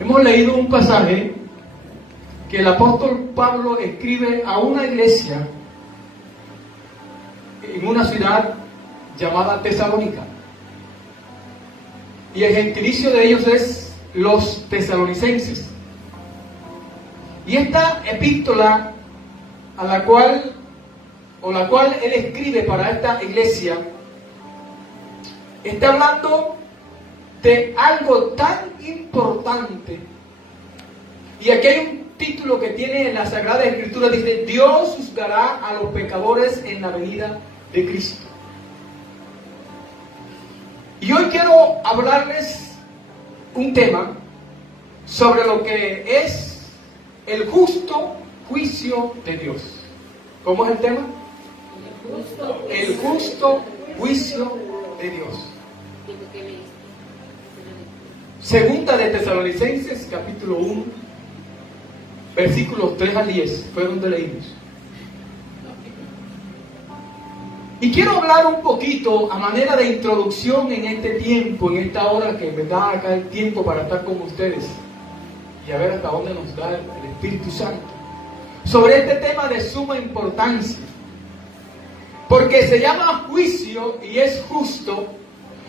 Hemos leído un pasaje que el apóstol Pablo escribe a una iglesia en una ciudad llamada Tesalónica. Y el gentilicio de ellos es los tesalonicenses. Y esta epístola la cual él escribe para esta iglesia está hablando de algo tan importante. Y aquí hay un título que tiene en la Sagrada Escritura, dice: Dios juzgará a los pecadores en la venida de Cristo. Y hoy quiero hablarles un tema sobre lo que es el justo juicio de Dios. ¿Cómo es el tema? El justo juicio de Dios. Segunda de Tesalonicenses, capítulo 1, versículos 3 al 10, fue donde leímos. Y quiero hablar un poquito a manera de introducción en este tiempo, en esta hora que me da acá el tiempo para estar con ustedes y a ver hasta dónde nos da el Espíritu Santo, sobre este tema de suma importancia, porque se llama juicio y es justo,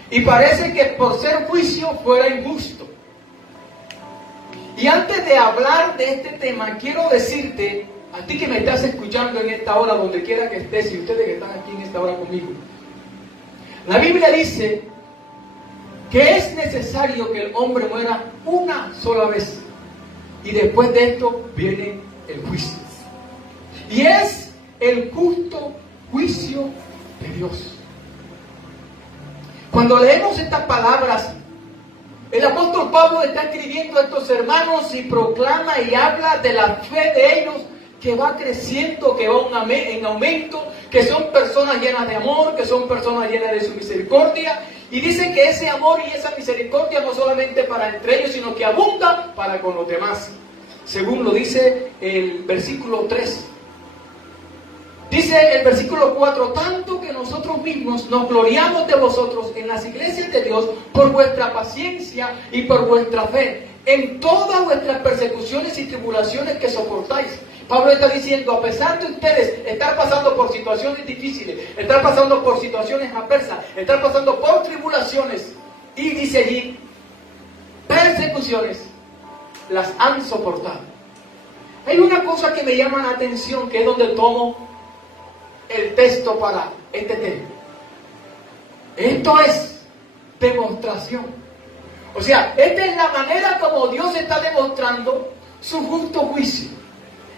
y parece que por ser juicio fuera injusto. Y antes de hablar de este tema, quiero decirte, a ti que me estás escuchando en esta hora, donde quiera que estés, y ustedes que están aquí en esta hora conmigo, la Biblia dice que es necesario que el hombre muera una sola vez, y después de esto viene el juicio. Y es el justo juicio de Dios. Cuando leemos estas palabras, el apóstol Pablo está escribiendo a estos hermanos y proclama y habla de la fe de ellos, que va creciendo, que va en aumento, que son personas llenas de amor, que son personas llenas de su misericordia. Y dice que ese amor y esa misericordia no solamente para entre ellos, sino que abunda para con los demás, según lo dice el versículo 3. Dice el versículo 4: tanto que nosotros mismos nos gloriamos de vosotros en las iglesias de Dios por vuestra paciencia y por vuestra fe, en todas vuestras persecuciones y tribulaciones que soportáis. Pablo está diciendo, a pesar de ustedes estar pasando por situaciones difíciles, estar pasando por situaciones adversas, estar pasando por tribulaciones, y dice allí, persecuciones, las han soportado. Hay una cosa que me llama la atención, que es donde tomo el texto para este tema. Esto es demostración. O sea, esta es la manera como Dios está demostrando su justo juicio.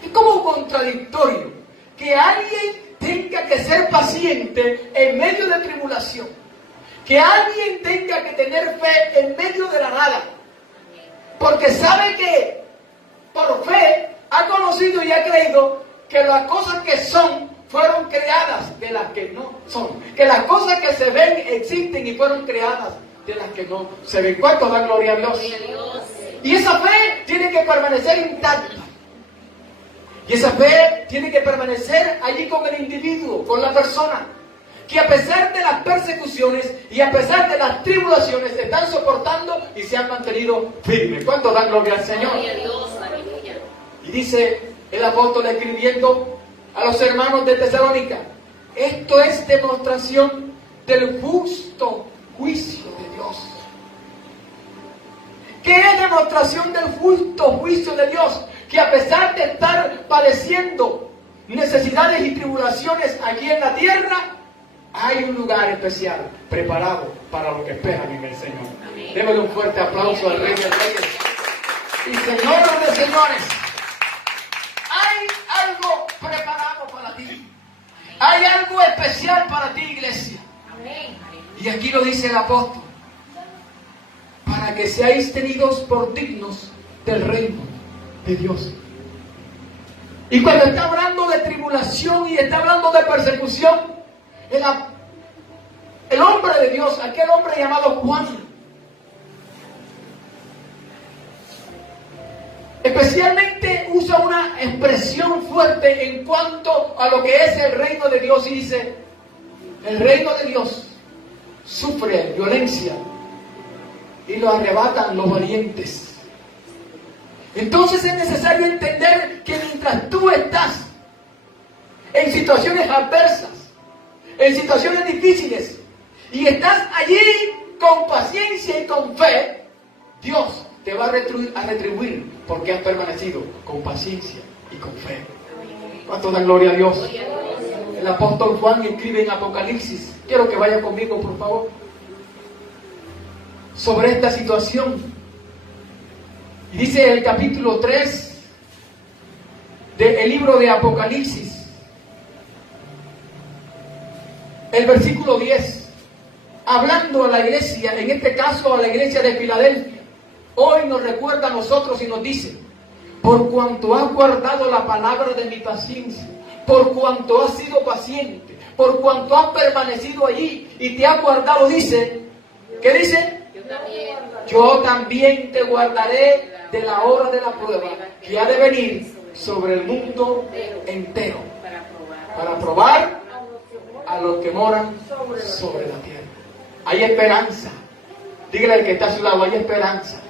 Es como contradictorio que alguien tenga que ser paciente en medio de tribulación, que alguien tenga que tener fe en medio de la nada, porque sabe que por fe ha conocido y ha creído que las cosas que son fueron creadas de las que no son, que las cosas que se ven existen y fueron creadas de las que no se ven. ¿Cuántos dan gloria a Dios? Y esa fe tiene que permanecer intacta. Y esa fe tiene que permanecer allí con el individuo, con la persona, que a pesar de las persecuciones y a pesar de las tribulaciones están soportando y se han mantenido firmes. ¿Cuántos dan gloria al Señor? Gloria a Dios, aleluya. Y dice el apóstol escribiendo a los hermanos de Tesalónica: esto es demostración del justo juicio de Dios. ¿Qué es demostración del justo juicio de Dios? Que a pesar de estar padeciendo necesidades y tribulaciones aquí en la tierra, hay un lugar especial preparado para lo que esperan en el Señor. Démosle un fuerte aplauso al Rey de Reyes y Señor de Señores. Hay algo preparado para ti. Hay algo especial para ti, iglesia. Y aquí lo dice el apóstol: para que seáis tenidos por dignos del reino de Dios. Y cuando está hablando de tribulación y está hablando de persecución, el hombre de Dios, aquel hombre llamado Juan, especialmente usa una expresión fuerte en cuanto a lo que es el reino de Dios, y dice: el reino de Dios sufre violencia y lo arrebatan los valientes. Entonces es necesario entender que mientras tú estás en situaciones adversas, en situaciones difíciles, y estás allí con paciencia y con fe, Dios te va a retribuir porque has permanecido con paciencia y con fe. ¿Cuánto dan gloria a Dios? El apóstol Juan escribe en Apocalipsis, quiero que vaya conmigo por favor, sobre esta situación. Y dice el capítulo 3 del libro de Apocalipsis, el versículo 10, hablando a la iglesia, en este caso a la iglesia de Filadelfia, hoy nos recuerda a nosotros y nos dice: por cuanto has guardado la palabra de mi paciencia, por cuanto has sido paciente, por cuanto has permanecido allí y te has guardado, dice, ¿qué dice? Yo también te guardaré de la hora de la prueba que ha de venir sobre el mundo entero, para probar a los que moran sobre la tierra. Hay esperanza. Dígale al que está a su lado, hay esperanza.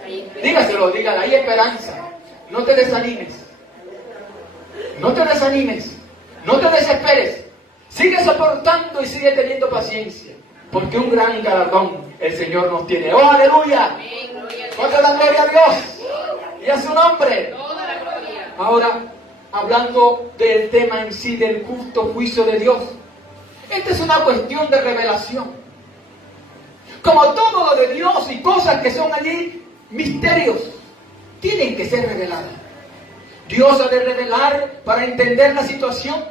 Dígaselo, dígale, hay esperanza. No te desanimes. No te desanimes. No te desesperes. Sigue soportando y sigue teniendo paciencia. Porque un gran galardón el Señor nos tiene. ¡Oh, aleluya! ¿Cuánto la gloria a Dios? Y a su nombre. Ahora, hablando del tema en sí, del justo juicio de Dios. Esta es una cuestión de revelación. Como todo lo de Dios y cosas que son allí, misterios, tienen que ser reveladas. Dios ha de revelar para entender la situación.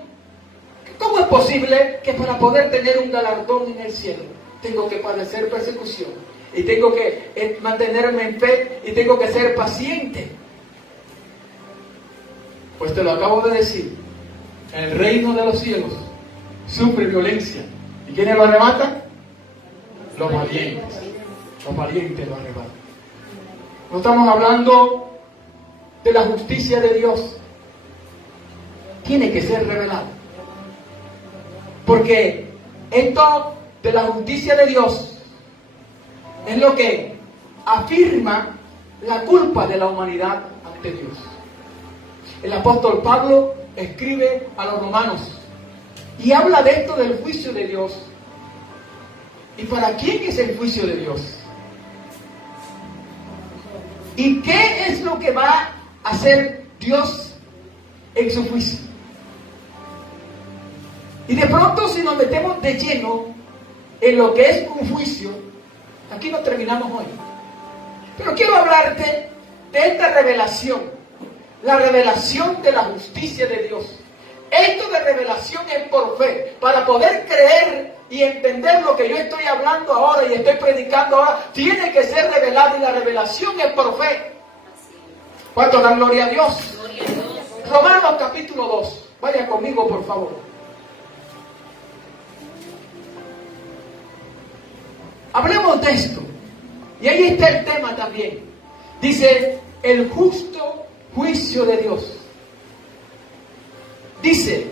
¿Cómo es posible que para poder tener un galardón en el cielo tengo que padecer persecución? Y tengo que mantenerme en fe y tengo que ser paciente. Pues te lo acabo de decir. El reino de los cielos sufre violencia. ¿Y quiénes lo arrebatan? Los valientes. Los valientes lo arrebatan. No estamos hablando de la justicia de Dios. Tiene que ser revelado. Porque esto de la justicia de Dios es lo que afirma la culpa de la humanidad ante Dios. El apóstol Pablo escribe a los romanos y habla de esto del juicio de Dios. ¿Y para quién es el juicio de Dios? ¿Y qué es lo que va a hacer Dios en su juicio? Y de pronto, si nos metemos de lleno en lo que es un juicio, aquí no terminamos hoy. Pero quiero hablarte de esta revelación, la revelación de la justicia de Dios. Esto de revelación es por fe. Para poder creer y entender lo que yo estoy hablando ahora y estoy predicando ahora, tiene que ser revelado, y la revelación es por fe. ¿Cuánto dan gloria a Dios? Romanos capítulo 2. Vaya conmigo, por favor. Hablemos de esto. Y ahí está el tema también. Dice, el justo juicio de Dios. Dice,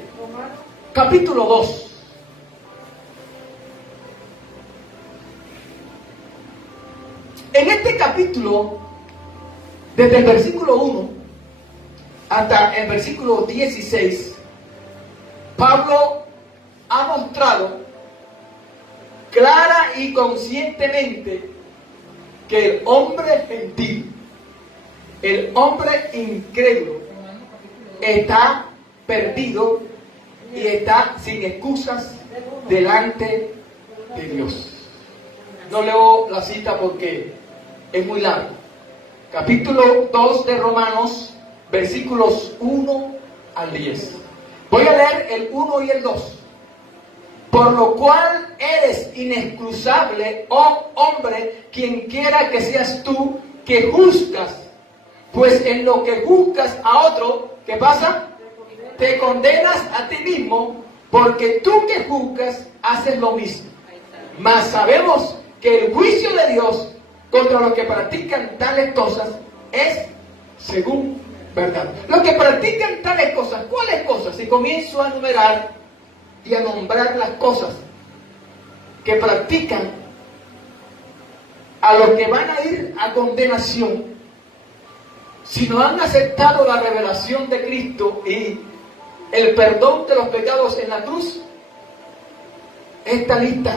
capítulo 2. En este capítulo, desde el versículo 1 hasta el versículo 16, Pablo ha mostrado clara y conscientemente que el hombre gentil, el hombre incrédulo, está perdido y está sin excusas delante de Dios. No leo la cita porque es muy largo. Capítulo 2 de Romanos, versículos 1 al 10. Voy a leer el 1 y el 2. Por lo cual eres inexcusable, oh hombre, quien quiera que seas tú, que juzgas. Pues en lo que juzgas a otro, ¿qué pasa? Te condenas a ti mismo, porque tú que juzgas haces lo mismo. Mas sabemos que el juicio de Dios contra los que practican tales cosas es según verdad. Los que practican tales cosas, ¿cuáles cosas? Si comienzo a enumerar y a nombrar las cosas que practican, a los que van a ir a condenación, si no han aceptado la revelación de Cristo y el perdón de los pecados en la cruz, esta lista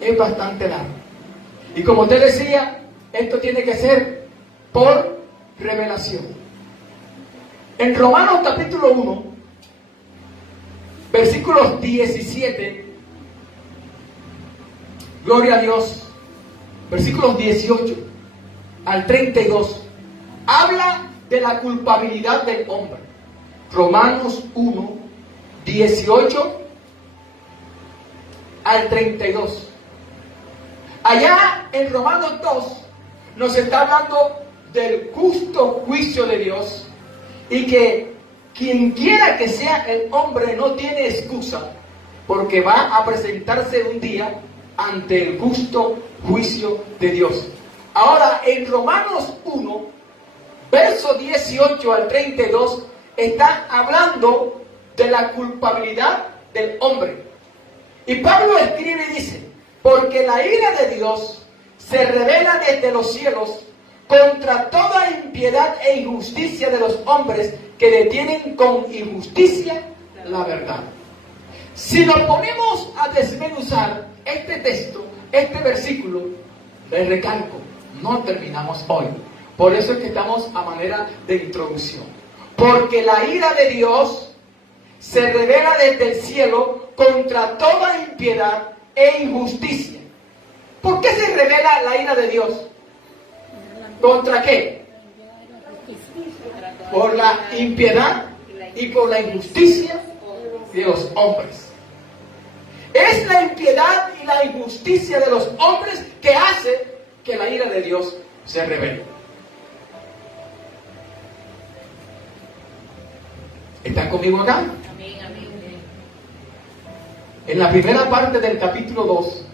es bastante larga. Y como te decía, esto tiene que ser por revelación. En Romanos capítulo 1, versículos 17, gloria a Dios, versículos 18 al 32, habla de la culpabilidad del hombre. Romanos 1, 18 al 32. Allá en Romanos 2 nos está hablando del justo juicio de Dios y que quien quiera que sea el hombre no tiene excusa, porque va a presentarse un día ante el justo juicio de Dios. Ahora, en Romanos 1, verso 18 al 32, está hablando de la culpabilidad del hombre. Y Pablo escribe y dice: porque la ira de Dios se revela desde los cielos contra toda impiedad e injusticia de los hombres que detienen con injusticia la verdad. Si nos ponemos a desmenuzar este texto, este versículo, les recalco, no terminamos hoy. Por eso es que estamos a manera de introducción. Porque la ira de Dios se revela desde el cielo contra toda impiedad e injusticia. ¿Por qué se revela la ira de Dios? ¿Contra qué? Por la impiedad y por la injusticia de los hombres. Es la impiedad y la injusticia de los hombres que hace que la ira de Dios se revele. ¿Están conmigo acá? En la primera parte del capítulo 2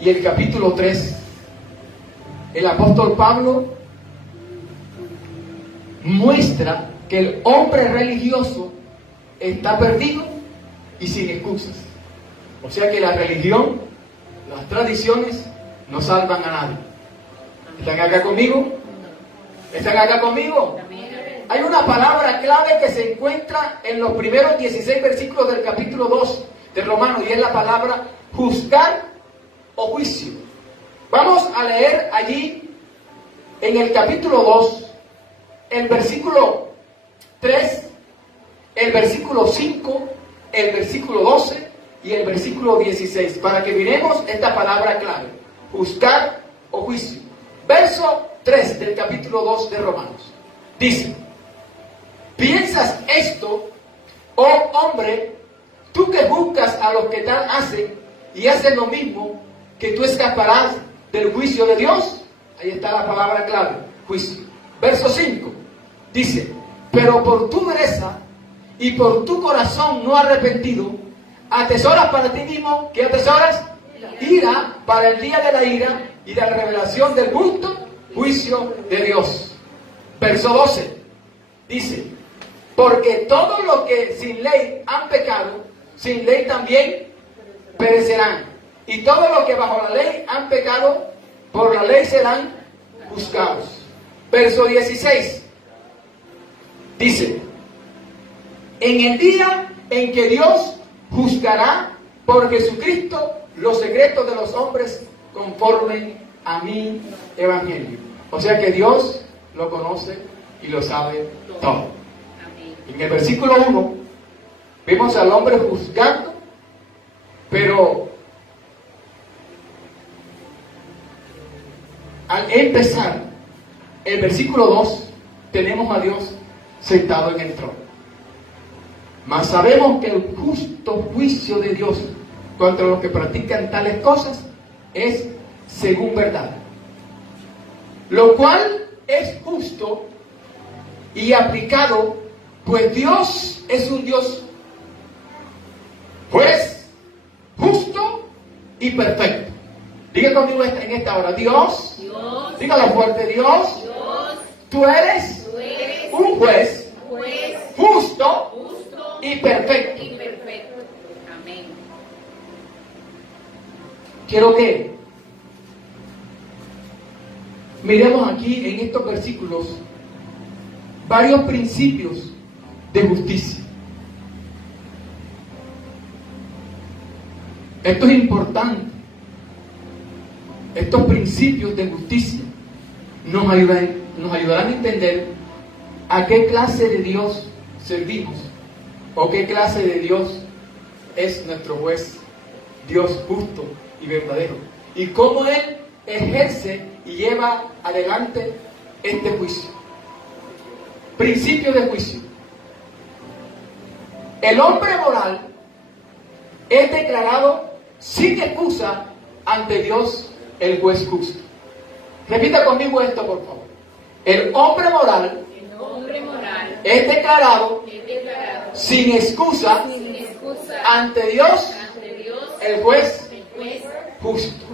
y el capítulo 3, el apóstol Pablo muestra que el hombre religioso está perdido y sin excusas. O sea que la religión, las tradiciones no salvan a nadie. ¿Están acá conmigo? ¿Están acá conmigo? Hay una palabra clave que se encuentra en los primeros 16 versículos del capítulo 2 de Romanos, y es la palabra juzgar o juicio. Vamos a leer allí en el capítulo 2 el versículo 3, el versículo 5, el versículo 12 y el versículo 16, para que miremos esta palabra clave: juzgar o juicio. Verso 3 del capítulo 2 de Romanos dice: ¿piensas esto, oh hombre, tú que buscas a los que tal hacen y hacen lo mismo, que tú escaparás del juicio de Dios? Ahí está la palabra clave, juicio. Verso 5 dice: pero por tu dureza y por tu corazón no arrepentido, atesoras para ti mismo, ¿qué atesoras? Ira, para el día de la ira y de la revelación del justo juicio de Dios. Verso 12 dice: porque todos los que sin ley han pecado, sin ley también perecerán. Y todos los que bajo la ley han pecado, por la ley serán juzgados. Verso 16 dice: en el día en que Dios juzgará por Jesucristo los secretos de los hombres conforme a mi evangelio. O sea que Dios lo conoce y lo sabe todo. En el versículo 1 vemos al hombre juzgando, pero al empezar el versículo 2 tenemos a Dios sentado en el trono. Mas sabemos que el justo juicio de Dios contra los que practican tales cosas es según verdad, lo cual es justo y aplicado, pues Dios es un Dios juez, justo y perfecto. Diga conmigo en esta hora: Dios, dígalo fuerte, Dios, tú eres un juez, justo y perfecto. Amén. Quiero que miremos aquí en estos versículos varios principios de justicia. Esto es importante. Estos principios de justicia nos ayudarán a entender a qué clase de Dios servimos o qué clase de Dios es nuestro juez, Dios justo y verdadero, y cómo Él ejerce y lleva adelante este juicio. Principio de juicio. El hombre moral es declarado sin excusa ante Dios, el juez justo. Repita conmigo esto, por favor. El hombre moral es declarado sin excusa ante Dios, el juez justo.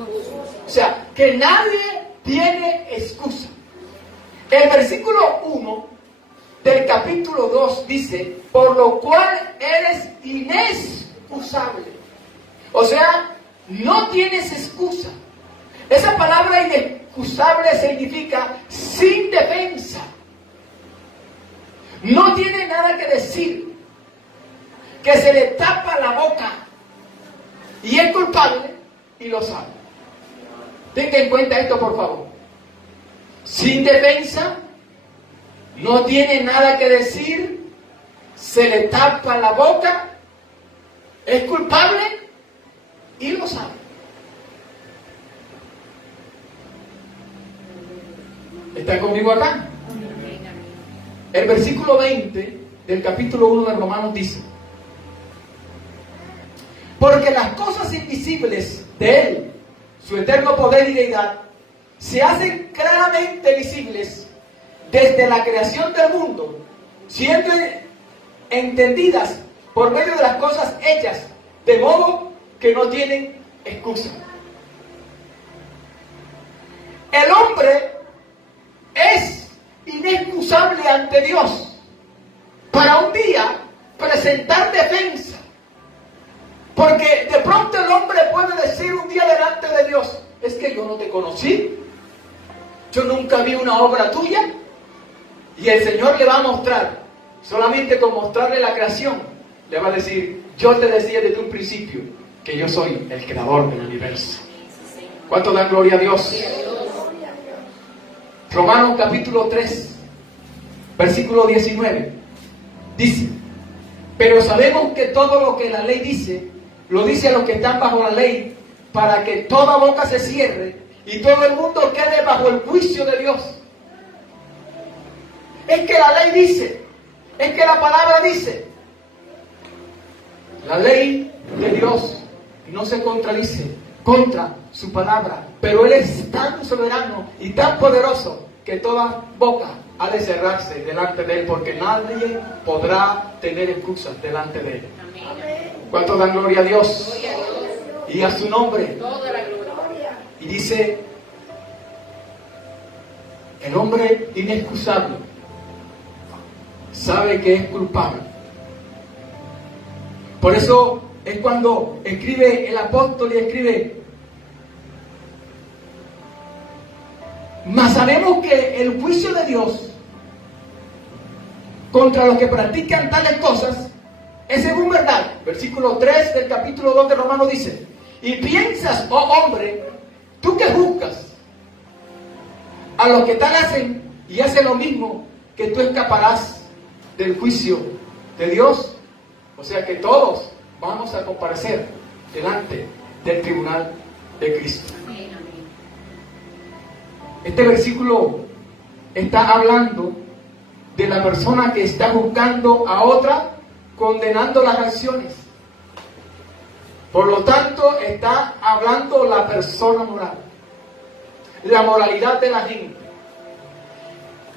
O sea, que nadie tiene excusa. El versículo 1 del capítulo 2 dice: por lo cual eres inexcusable. O sea, no tienes excusa. Esa palabra inexcusable significa sin defensa. No tiene nada que decir. Que se le tapa la boca. Y es culpable y lo sabe. Tenga en cuenta esto, por favor. Sin defensa, no tiene nada que decir, se le tapa la boca, es culpable y lo sabe. ¿Está conmigo acá? El versículo 20 del capítulo 1 de Romanos dice: porque las cosas invisibles de Él, su eterno poder y deidad, se hacen claramente visibles desde la creación del mundo, siendo entendidas por medio de las cosas hechas, de modo que no tienen excusa. El hombre es inexcusable ante Dios para un día presentar defensa. Porque de pronto el hombre puede decir un día delante de Dios: es que yo no te conocí, yo nunca vi una obra tuya. Y el Señor le va a mostrar, solamente con mostrarle la creación, le va a decir: yo te decía desde un principio que yo soy el creador del universo. ¿Cuánto dan gloria a Dios? Romanos capítulo 3, versículo 19, dice: pero sabemos que todo lo que la ley dice, lo dice a los que están bajo la ley, para que toda boca se cierre y todo el mundo quede bajo el juicio de Dios. Es que la ley dice, es que la palabra dice. La ley de Dios no se contradice contra su palabra, pero Él es tan soberano y tan poderoso que toda boca ha de cerrarse delante de Él, porque nadie podrá tener excusas delante de Él. ¿Cuánto dan gloria a Dios? Y a su nombre. Y dice: el hombre inexcusable sabe que es culpable. Por eso es cuando escribe el apóstol y escribe: mas sabemos que el juicio de Dios contra los que practican tales cosas es según verdad. Versículo 3 del capítulo 2 de Romanos dice: y piensas, oh hombre, tú que juzgas a los que tal hacen y hacen lo mismo, que tú escaparás del juicio de Dios. O sea que todos vamos a comparecer delante del tribunal de Cristo. Este versículo está hablando de la persona que está juzgando a otra, condenando las acciones. Por lo tanto, está hablando la persona moral, la moralidad de la gente.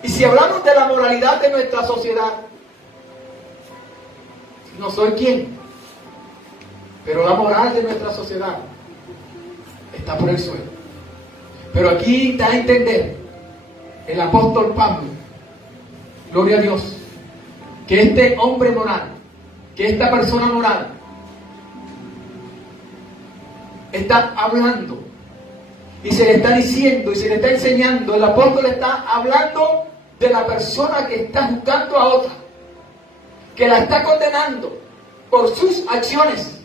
Y si hablamos de la moralidad de nuestra sociedad, no soy quien, pero la moral de nuestra sociedad está por el suelo. Pero aquí da a entender el apóstol Pablo, gloria a Dios, que este hombre moral, que esta persona moral, está hablando Y se le está diciendo y se le está enseñando. El apóstol está hablando de la persona que está juzgando a otra, que la está condenando por sus acciones.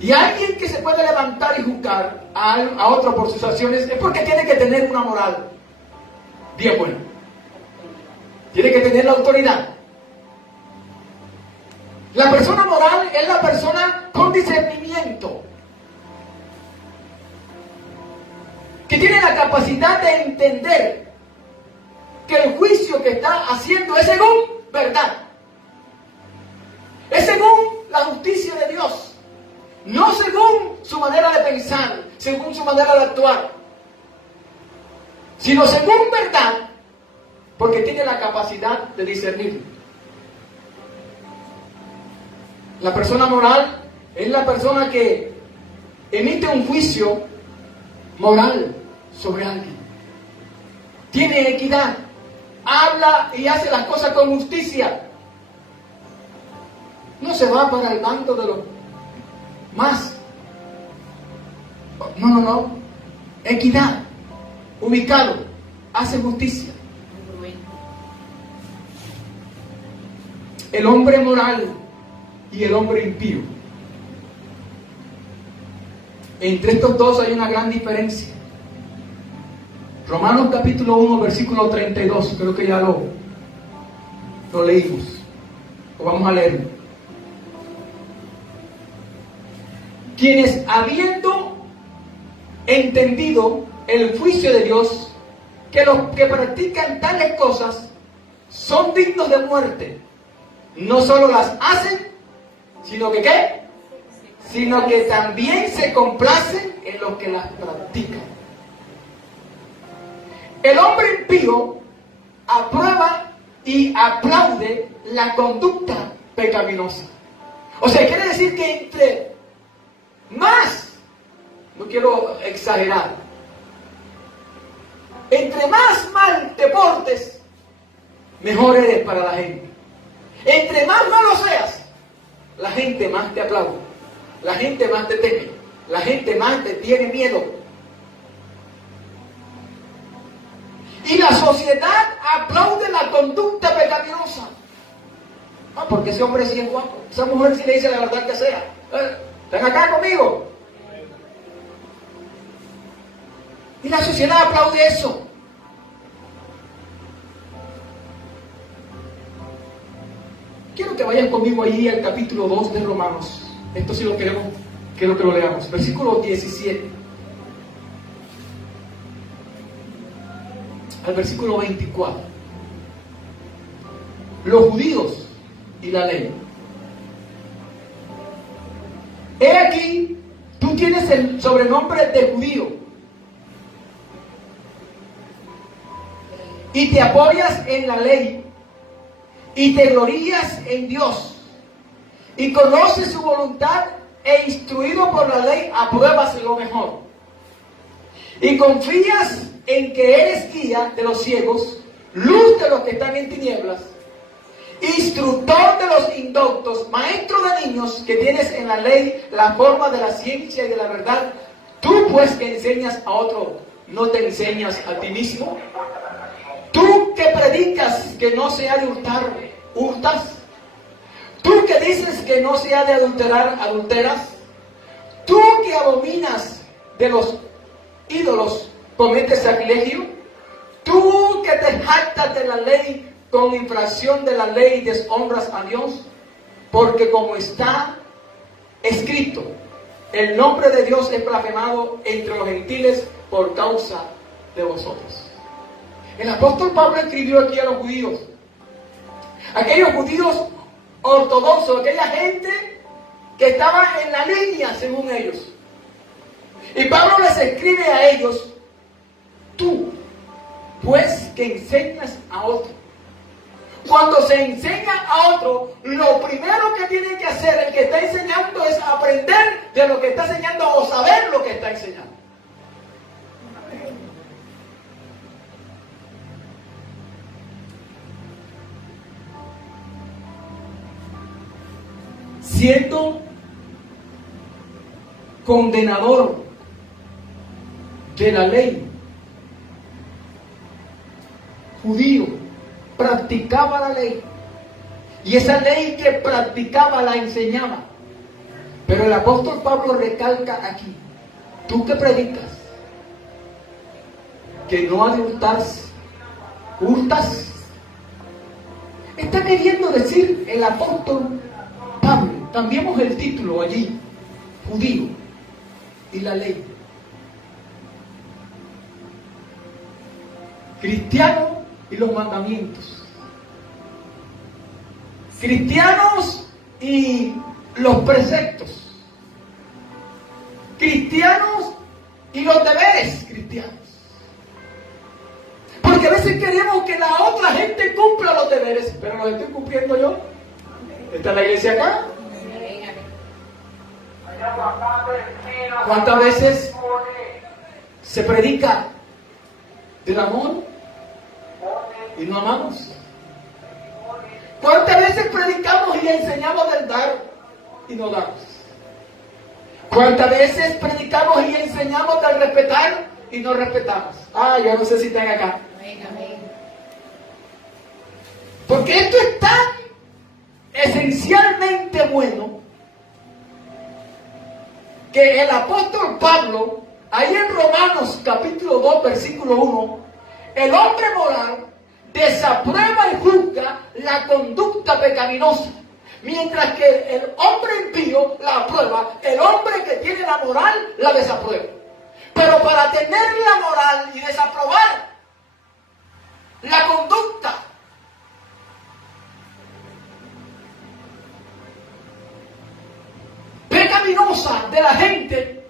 Y alguien que se puede levantar y juzgar a otro por sus acciones es porque tiene que tener una moral bien buena. Tiene que tener la autoridad. La persona moral es la persona con discernimiento, que tiene la capacidad de entender que el juicio que está haciendo es según verdad, es según la justicia de Dios, no según su manera de pensar, según su manera de actuar, sino según verdad, porque tiene la capacidad de discernir. La persona moral es la persona que emite un juicio moral sobre alguien. Tiene equidad, habla y hace las cosas con justicia. No se va para el bando de los más. No. Equidad, ubicado, hace justicia. El hombre moral y el hombre impío. Entre estos dos hay una gran diferencia. Romanos capítulo 1, versículo 32, creo que ya lo leímos, o vamos a leerlo. Quienes habiendo entendido el juicio de Dios, que los que practican tales cosas son dignos de muerte, no solo las hacen, sino que ¿qué? Sino que también se complacen en los que las practican. El hombre impío aprueba y aplaude la conducta pecaminosa. O sea, quiere decir que entre más, no quiero exagerar, entre más mal te portes, mejor eres para la gente. Entre más malo seas, la gente más te aplaude, la gente más te teme, la gente más te tiene miedo. Y la sociedad aplaude la conducta pecaminosa. Ah, porque ese hombre sí es guapo, esa mujer sí le dice la verdad que sea. ¿Están acá conmigo? Y la sociedad aplaude eso. Quiero que vayan conmigo allí al capítulo 2 de Romanos. Esto sí lo quiero que lo leamos. Versículo 17. Al versículo 24. Los judíos y la ley. He aquí, tú tienes el sobrenombre de judío y te apoyas en la ley y te glorías en Dios y conoces su voluntad e instruido por la ley apruebas lo mejor y confías en que eres guía de los ciegos, luz de los que están en tinieblas, instructor de los indoctos, maestro de niños, que tienes en la ley la forma de la ciencia y de la verdad. Tú pues que enseñas a otro, ¿no te enseñas a ti mismo? Tú que predicas que no se ha de hurtar, hurtas. Tú que dices que no se ha de adulterar, adulteras. Tú que abominas de los ídolos, cometes sacrilegio. Tú que te jactas de la ley, con infracción de la ley deshonras a Dios, porque como está escrito, el nombre de Dios es blasfemado entre los gentiles por causa de vosotros. El apóstol Pablo escribió aquí a los judíos, aquellos judíos ortodoxos, aquella gente que estaba en la línea según ellos. Y Pablo les escribe a ellos: tú, pues que enseñas a otro. Cuando se enseña a otro, lo primero que tiene que hacer el que está enseñando es aprender de lo que está enseñando o saber lo que está enseñando. Siendo condenador de la ley, judío, practicaba la ley. Y esa ley que practicaba la enseñaba. Pero el apóstol Pablo recalca aquí: tú que predicas que no ha de hurtarse, ¿hurtas? Está queriendo decir el apóstol Pablo. Cambiemos el título allí: judío y la ley. Cristiano y los mandamientos. Cristianos y los preceptos. Cristianos y los deberes cristianos. Porque a veces queremos que la otra gente cumpla los deberes, pero los estoy cumpliendo yo. ¿Está la iglesia acá? ¿Cuántas veces se predica del amor y no amamos? ¿Cuántas veces predicamos y enseñamos del dar y no damos? ¿Cuántas veces predicamos y enseñamos del respetar y no respetamos? Yo no sé si están acá. Porque esto es tan esencialmente bueno que el apóstol Pablo, ahí en Romanos capítulo 2 versículo 1, el hombre moral desaprueba y juzga la conducta pecaminosa, mientras que el hombre impío la aprueba. El hombre que tiene la moral la desaprueba. Pero para tener la moral y desaprobar la conducta pecaminosa de la gente,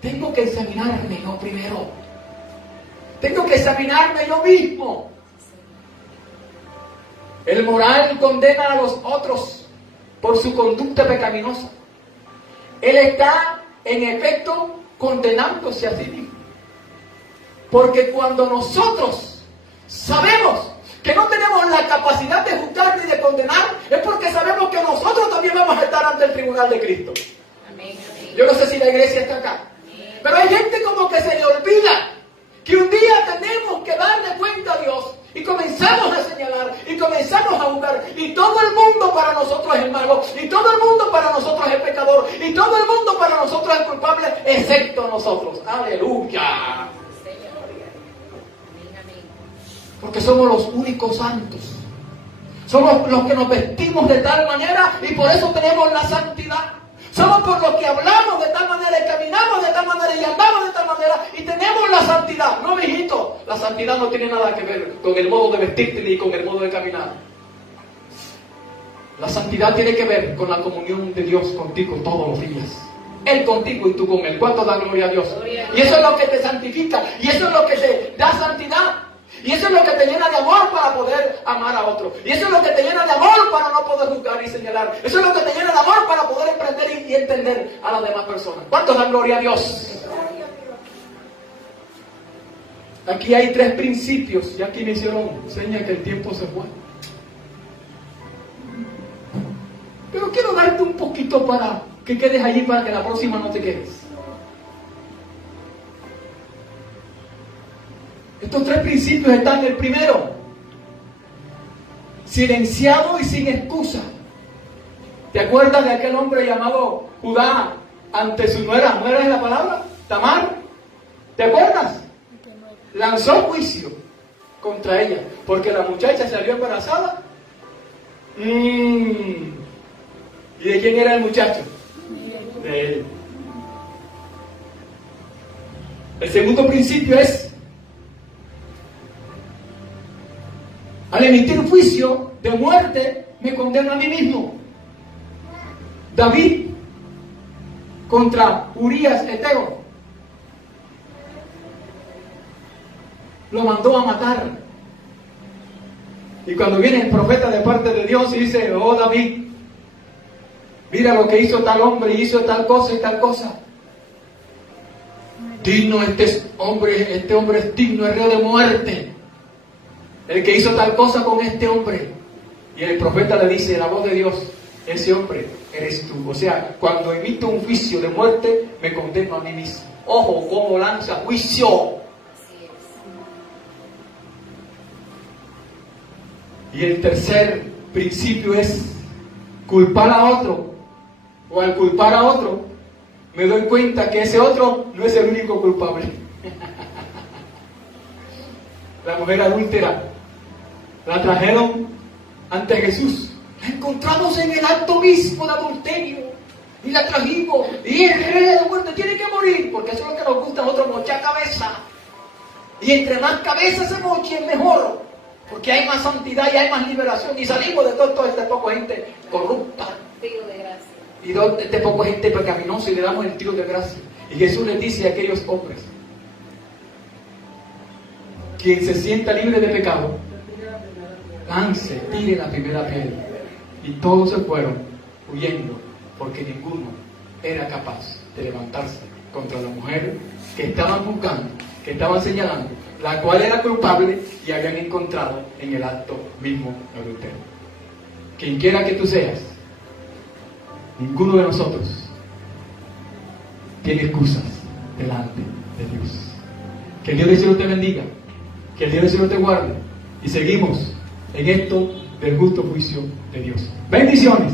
tengo que examinarme yo primero. Tengo que examinarme yo mismo. El moral condena a los otros por su conducta pecaminosa. Él está, en efecto, condenándose a sí mismo. Porque cuando nosotros sabemos que no tenemos la capacidad de juzgar ni de condenar, es porque sabemos que nosotros también vamos a estar ante el tribunal de Cristo. Amén. Yo no sé si la iglesia está acá. Pero hay gente como que se le olvida que un día tenemos que darle cuenta a Dios. Y comenzamos a señalar, y comenzamos a juzgar, y todo el mundo para nosotros es malo, y todo el mundo para nosotros es pecador, y todo el mundo para nosotros es culpable, excepto nosotros. ¡Aleluya! Porque somos los únicos santos. Somos los que nos vestimos de tal manera, y por eso tenemos la santidad. Somos por los que hablamos de tal manera, y caminamos de tal manera, y andamos de tal manera, y tenemos la santidad. No, mijito, la santidad no tiene nada que ver con el modo de vestirte ni con el modo de caminar. La santidad tiene que ver con la comunión de Dios contigo todos los días. Él contigo y tú con Él. ¿Cuánto da gloria a Dios? Y eso es lo que te santifica, y eso es lo que te da santidad. Y eso es lo que te llena de amor para poder amar a otro. Y eso es lo que te llena de amor para no poder juzgar y señalar. Eso es lo que te llena de amor para poder emprender y entender a las demás personas. ¿Cuántos dan gloria a Dios? Aquí hay 3 principios. Y aquí me hicieron señas que el tiempo se fue. Pero quiero darte un poquito para que quedes allí, para que la próxima no te quedes. Estos 3 principios están en el primero: silenciado y sin excusa. ¿Te acuerdas de aquel hombre llamado Judá ante su nuera? ¿Nuera es la palabra? Tamar. ¿Te acuerdas? Lanzó juicio contra ella porque la muchacha salió embarazada. ¿Y de quién era el muchacho? De él. El segundo principio es: al emitir juicio de muerte, me condeno a mí mismo. David contra Urías Eteo lo mandó a matar. Y cuando viene el profeta de parte de Dios y dice: oh David, mira lo que hizo tal hombre, y hizo tal cosa y tal cosa. Digno este hombre es digno, es reo de muerte. El que hizo tal cosa con este hombre. Y el profeta le dice, la voz de Dios: ese hombre eres tú. O sea, cuando emito un juicio de muerte, me condeno a mí mismo. Ojo, cómo lanza juicio. Así es. Y el tercer principio es culpar a otro. O al culpar a otro, me doy cuenta que ese otro no es el único culpable. La mujer adúltera la trajeron ante Jesús. La encontramos en el acto mismo de adulterio. Y la trajimos. Y el rey de la muerte tiene que morir. Porque eso es lo que nos gusta a nosotros, mochar cabeza. Y entre más cabezas se mochen, mejor. Porque hay más santidad y hay más liberación. Y salimos de todo este poco gente corrupta. Tiro de gracia. Y de este poco gente pecaminosa y le damos el tiro de gracia. Y Jesús les dice a aquellos hombres: quien se sienta libre de pecado, lance, tire la primera piedra. Y todos se fueron huyendo, porque ninguno era capaz de levantarse contra la mujer que estaban buscando, que estaban señalando, la cual era culpable y habían encontrado en el acto mismo de adulterio. Quien quiera que tú seas, ninguno de nosotros tiene excusas delante de Dios. Que el Dios del cielo te bendiga, que el Dios del cielo te guarde, y seguimos en esto del justo juicio de Dios. Bendiciones.